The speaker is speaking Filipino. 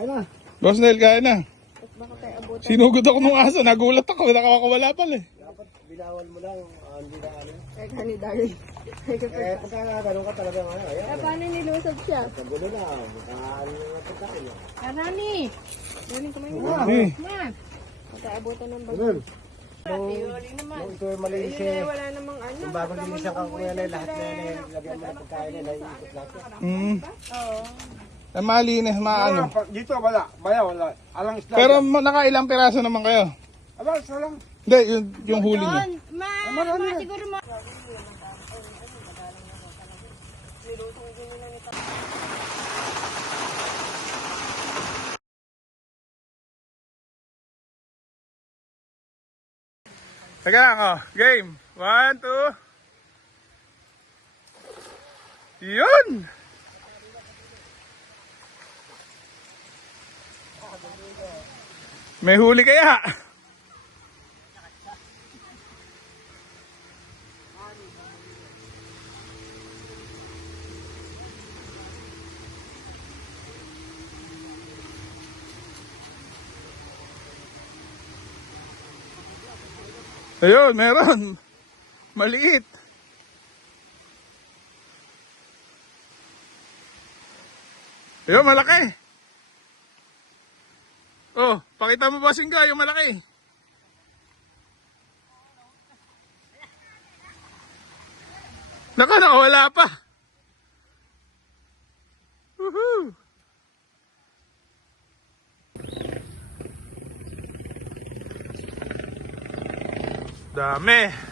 Ayun na. Boss Nel, kaya na. Baka tayo abutan. Sinugod ako ng aso, nagulat ako, nakakawala pala eh. Dapat binawan mo lang. Hindi na ano. Ay, honey, darling. Pagka ganun ka talaga nga. Ayan. Paano nilusog siya? Kagulo na. Ano na pagkain. Honey! Darling, kumain mo. Eh, Man! Tayo abutan ng bago. Ganun. Tiwali naman. Nung ito yung malinis Yun eh. wala namang ano. Yung bagong linisan ka kuya na lahat na yan. Lagyan mo na pagkain na naiikot lahat. Oo. eh malinis, maano. Dito wala. Wala. Alang isla. Pero nakailang piraso naman kayo? Aba, isa lang. Hindi, yung huli niyo. Siguro mo. Teka lang, oh. Game. 1, 2. Yun! May huli kaya? Ayun, meron. Maliit. Ayun, malaki. Oh, pakita mo ba singga yung malaki? Naka, nakawala pa. Woohoo! Dami.